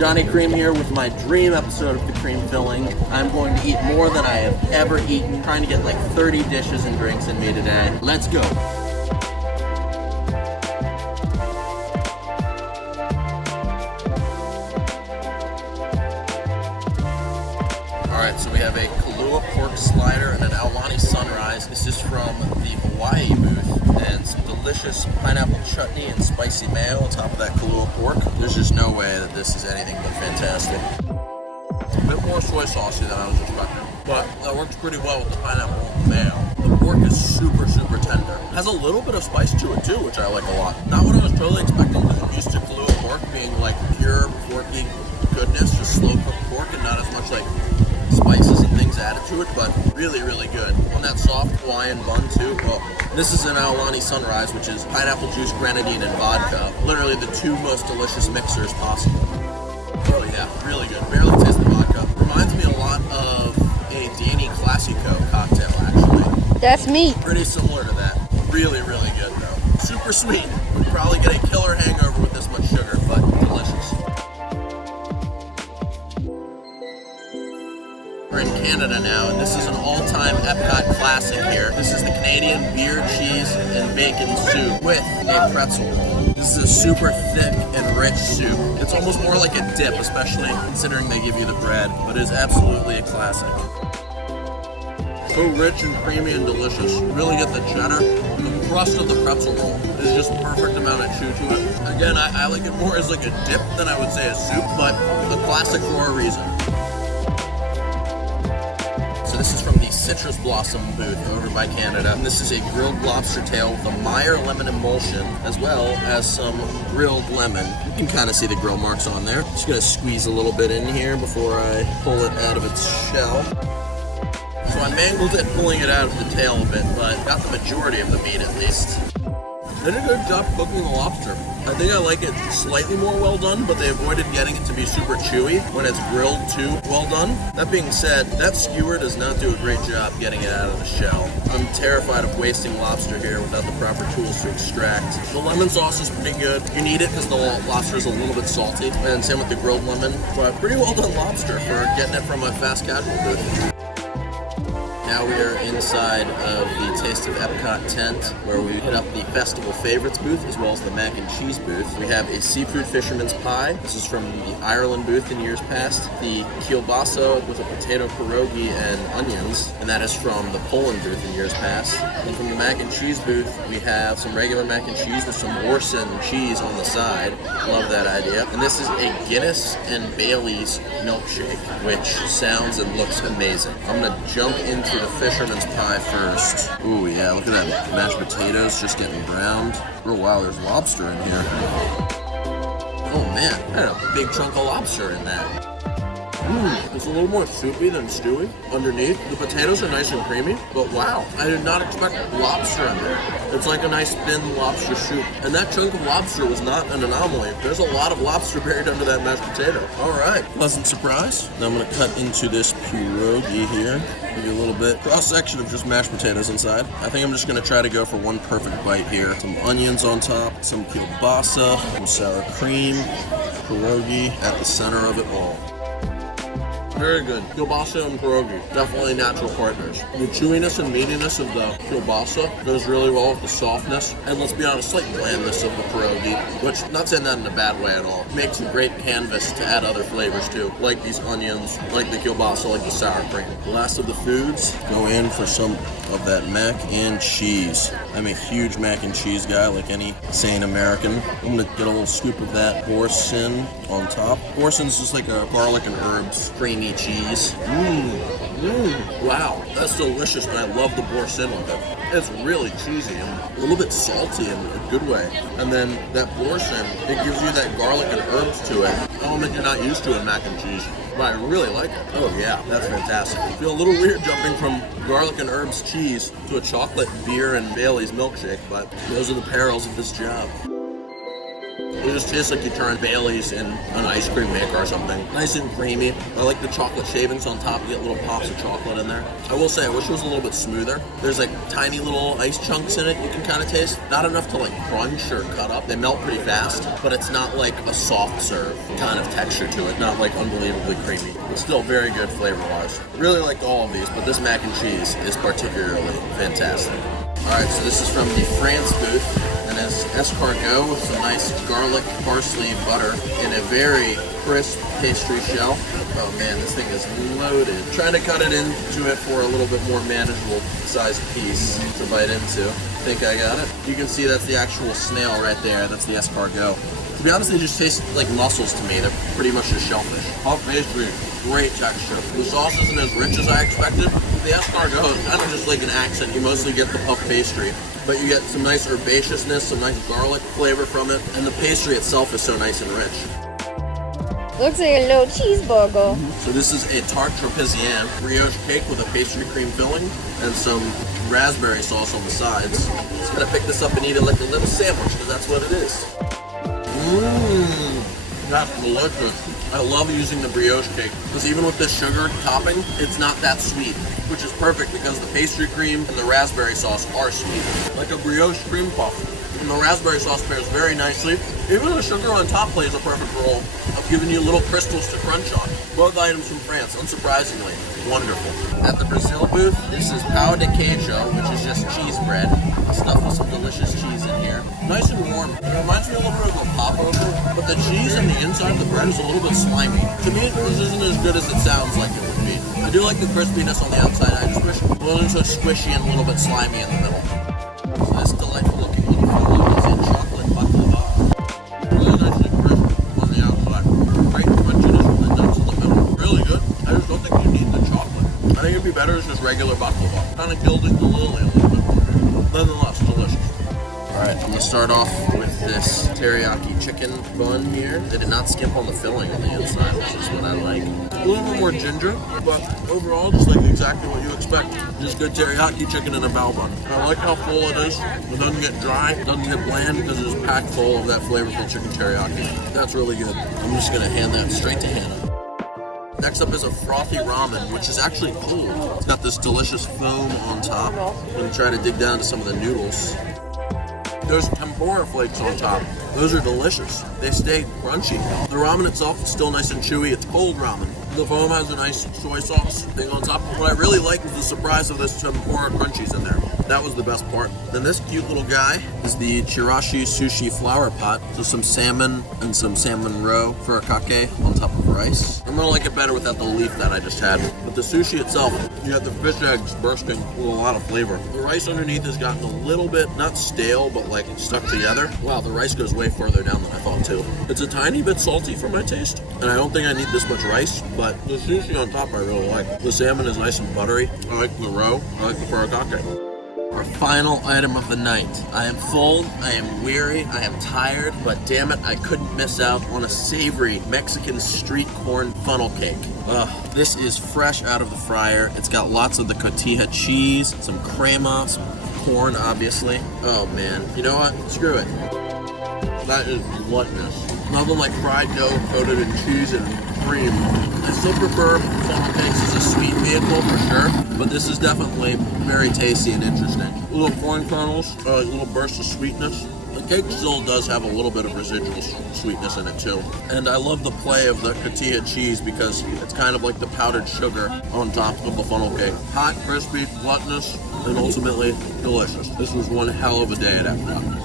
Johnny Cream here with my dream episode of the cream filling. I'm going to eat more than I have ever eaten, trying to get like 30 dishes and drinks in me today. Let's go. Alright, so we have a Kahlua pork slider and an Aulani sunrise. This is from the Hawaii booth, and some delicious pineapple chutney and spicy mayo on top of that Kahlua pork. There's just no way that this is anything but fantastic. A bit more soy saucy than I was expecting, but that works pretty well with the pineapple and the mayo. The pork is super, super tender. Has a little bit of spice to it too, which I like a lot. Not what I was totally expecting, because I'm used to Kahlua pork being like pure porky goodness, just slow cooked pork and not as much like spices and things added to it, but really, really good. On that soft Hawaiian bun too. Oh, this is an Aulani sunrise, which is pineapple juice, grenadine, and vodka. Literally the two most delicious mixers possible. Oh yeah, really good. Barely taste the vodka. Reminds me a lot of a Danny Classico cocktail, actually. That's me. Pretty similar to that. Really, really good though. Super sweet. Would probably get a killer hangover with this much sugar, but delicious. We're in Canada now, and this is an all-time Epcot classic here. This is the Canadian beer, cheese, and bacon soup with a pretzel roll. This is a super thick and rich soup. It's almost more like a dip, especially considering they give you the bread, but it is absolutely a classic. So rich and creamy and delicious. Really get the cheddar. The crust of the pretzel roll is just perfect amount of chew to it. Again, I like it more as like a dip than I would say a soup, but the classic for a reason. This is from the Citrus Blossom booth over by Canada. And this is a grilled lobster tail with a Meyer lemon emulsion, as well as some grilled lemon. You can kind of see the grill marks on there. Just gonna squeeze a little bit in here before I pull it out of its shell. So I mangled it pulling it out of the tail a bit, but got the majority of the meat at least. They did a good job cooking the lobster. I think I like it slightly more well done, but they avoided getting it to be super chewy when it's grilled too well done. That being said, that skewer does not do a great job getting it out of the shell. I'm terrified of wasting lobster here without the proper tools to extract. The lemon sauce is pretty good. You need it because the lobster is a little bit salty, and same with the grilled lemon. But pretty well done lobster for getting it from a fast casual booth. Now we are inside of the Taste of Epcot tent, where we hit up the Festival Favorites booth as well as the mac and cheese booth. We have a seafood fisherman's pie. This is from the Ireland booth in years past. The kielbasa with a potato pierogi and onions, and that is from the Poland booth in years past. And from the mac and cheese booth, we have some regular mac and cheese with some Orson cheese on the side. Love that idea. And this is a Guinness and Bailey's milkshake, which sounds and looks amazing. I'm gonna jump into the fisherman's pie first. Ooh, yeah, look at that. Mashed potatoes just getting browned. Oh, wow, there's lobster in here. Oh, man, I had a big chunk of lobster in that. It's a little more soupy than stewy underneath. The potatoes are nice and creamy, but wow, I did not expect lobster in there. It's like a nice thin lobster soup. And that chunk of lobster was not an anomaly. There's a lot of lobster buried under that mashed potato. All right, pleasant surprise. Now I'm gonna cut into this pierogi here. Give you a little bit cross-section of just mashed potatoes inside. I think I'm just gonna try to go for one perfect bite here. Some onions on top, some kielbasa, some sour cream, pierogi at the center of it all. Very good. Kielbasa and pierogi, definitely natural partners. The chewiness and meatiness of the kielbasa goes really well with the softness, and let's be honest, slight blandness of the pierogi, which, not saying that in a bad way at all, makes a great canvas to add other flavors too, like these onions, like the kielbasa, like the sour cream. Last of the foods, go in for some of that mac and cheese. I'm a huge mac and cheese guy, like any sane American. I'm gonna get a little scoop of that boursin on top. Boursin's just like a garlic and herbs creamy cheese. Wow, that's delicious, and I love the boursin with it. It's really cheesy and a little bit salty in a good way. And then that boursin, it gives you that garlic and herbs to it, element you're not used to in mac and cheese. But I really like it. Oh yeah, that's fantastic. I feel a little weird jumping from garlic and herbs cheese to a chocolate beer and Bailey's milkshake, but those are the perils of this job. It just tastes like you turn Bailey's in an ice cream maker or something. Nice and creamy. I like the chocolate shavings on top. You get little pops of chocolate in there. I will say, I wish it was a little bit smoother. There's like tiny little ice chunks in it you can kind of taste. Not enough to like crunch or cut up. They melt pretty fast, but it's not like a soft serve kind of texture to it. Not like unbelievably creamy. It's still very good flavor-wise. Really liked all of these, but this mac and cheese is particularly fantastic. Alright, so this is from the France booth, and it's escargot with some nice garlic, parsley, butter in a very crisp pastry shell. Oh man, this thing is loaded. Trying to cut it into it for a little bit more manageable sized piece to bite into. Think I got it? You can see that's the actual snail right there. That's the escargot. To be honest, they just taste like mussels to me. They're pretty much just shellfish. Puff pastry, great texture. The sauce isn't as rich as I expected. The escargot is kind of just like an accent. You mostly get the puff pastry, but you get some nice herbaceousness, some nice garlic flavor from it, and the pastry itself is so nice and rich. Looks like a little cheeseburger. So this is a tarte tropézienne brioche cake with a pastry cream filling and some raspberry sauce on the sides. Just gonna pick this up and eat it like a little sandwich, because that's what it is. That's delicious. I love using the brioche cake because even with this sugar topping, it's not that sweet, which is perfect because the pastry cream and the raspberry sauce are sweet, like a brioche cream puff. And the raspberry sauce pairs very nicely. Even the sugar on top plays a perfect role of giving you little crystals to crunch on. Both items from France, unsurprisingly, wonderful. At the Brazil booth, this is pão de queijo, which is just cheese bread, stuffed with some delicious cheese in here. Nice and warm. It reminds me a little bit of a popover, but the cheese on the inside of the bread is a little bit slimy. To me, this isn't as good as it sounds like it would be. I do like the crispiness on the outside. I just wish it wasn't so squishy and a little bit slimy in the middle. So this delightful looking little filling is in chocolate baklava. Really nicely crisp on the outside. Great crunchiness with the nuts in the middle. Really good. I just don't think you need the chocolate. I think it'd be better as just regular baklava. Kind of gilding the lily a little bit more. Nonetheless, delicious. Alright, I'm going to start off with this teriyaki chicken bun here. They did not skimp on the filling on the inside, which is what I like. A little bit more ginger, but overall, just like exactly what you expect. Just good teriyaki chicken in a bao bun. I like how full it is. It doesn't get dry, it doesn't get bland because it's packed full of that flavorful chicken teriyaki. That's really good. I'm just going to hand that straight to Hannah. Next up is a frothy ramen, which is actually cold. It's got this delicious foam on top. I'm going to try to dig down to some of the noodles. There's tempura flakes on top. Those are delicious. They stay crunchy. The ramen itself is still nice and chewy. It's cold ramen. The foam has a nice soy sauce thing on top. What I really like is the surprise of this tempura crunchies in there. That was the best part. Then this cute little guy is the chirashi sushi flower pot. So some salmon and some salmon roe furikake on top of rice. I'm gonna like it better without the leaf that I just had. But the sushi itself, you got the fish eggs bursting with a lot of flavor. The rice underneath has gotten a little bit, not stale, but like stuck together. Wow, the rice goes way further down than I thought too. It's a tiny bit salty for my taste, and I don't think I need this much rice, but the sushi on top I really like. The salmon is nice and buttery. I like the roe. I like the furikake. Our final item of the night. I am full, I am weary, I am tired, but damn it, I couldn't miss out on a savory Mexican street corn funnel cake. This is fresh out of the fryer. It's got lots of the cotija cheese, some crema, some corn, obviously. Oh man, you know what? Screw it. That is gluttonous. Nothing like fried dough coated in cheese and cream. I still prefer funnel cakes as a sweet vehicle for sure, but this is definitely very tasty and interesting. Little corn kernels, little burst of sweetness. The cake still does have a little bit of residual sweetness in it too. And I love the play of the cotija cheese because it's kind of like the powdered sugar on top of the funnel cake. Hot, crispy, gluttonous, and ultimately delicious. This was one hell of a day at Epcot.